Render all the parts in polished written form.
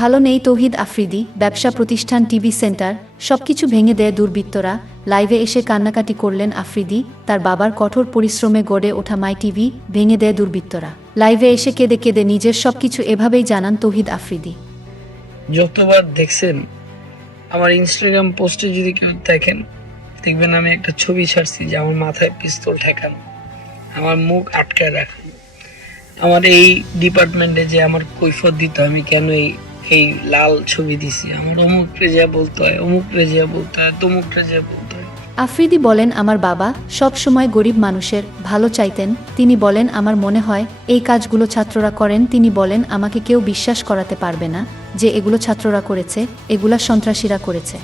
ভালো নেই তৌহিদ আফ্রিদি, ব্যবসা প্রতিষ্ঠান টিভি সেন্টার সবকিছু ভেঙে দেয় দুর্বৃত্তরা। লাইভে এসে কান্নাকাটি করলেন আফ্রিদি। তার বাবার কঠোর পরিশ্রমে গড়ে ওঠা মাই টিভি ভেঙে দেয় দুর্বৃত্তরা। লাইভে এসে কেঁদে কেঁদে নিজের সবকিছু এভাবেই জানান তৌহিদ আফ্রিদি। যতবার দেখছেন আমার ইনস্টাগ্রাম পোস্টে যদি কেউ দেখেন, দেখবেন আমি একটা ছবি ছাড়ছি যে আমার মাথায় পিস্তল ঠেকানো, আমার মুখ আটকায় রাখানো। আমার এই ডিপার্টমেন্টে যে আমার কৈফিয়ত দিতে হয় আমি কেন এই লাল ছবি দিছি, আমার অমুক রেজিয়া বলতে হয়, অমুক রেজিয়া বলতে হয়, তমুক রেজিয়া বলতে হয়। আফ্রিদি বলেন, আমার বাবা সব সময় গরিব মানুষের ভালো চাইতেন। তিনি বলেন, আমার মনে হয় এই কাজগুলো ছাত্ররা করেন। তিনি বলেন, আমাকে কেউ বিশ্বাস করাতে পারবে না যে এগুলো ছাত্ররা করেছে, এগুলা সন্ত্রাসীরা করেছে।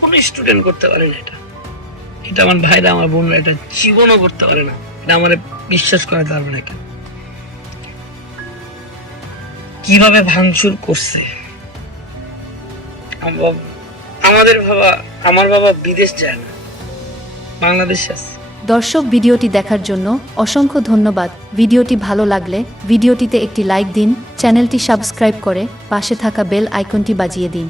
কোনো স্টুডেন্ট করতে পারে না এটা আমার ভাইরা, আমার বোনরা এটা জীবনও করতে পারে না। এটা আমার বিশ্বাস করাতে পারবে না কেন। কিভাবে ভাঙচুর করছে আমার বাবা বিদেশ যায় না, বাংলাদেশে আছে। দর্শক, ভিডিওটি দেখার জন্য অসংখ্য ধন্যবাদ। ভিডিওটি ভালো লাগলে ভিডিওটিতে একটি লাইক দিন, চ্যানেলটি সাবস্ক্রাইব করে পাশে থাকা বেল আইকনটি বাজিয়ে দিন।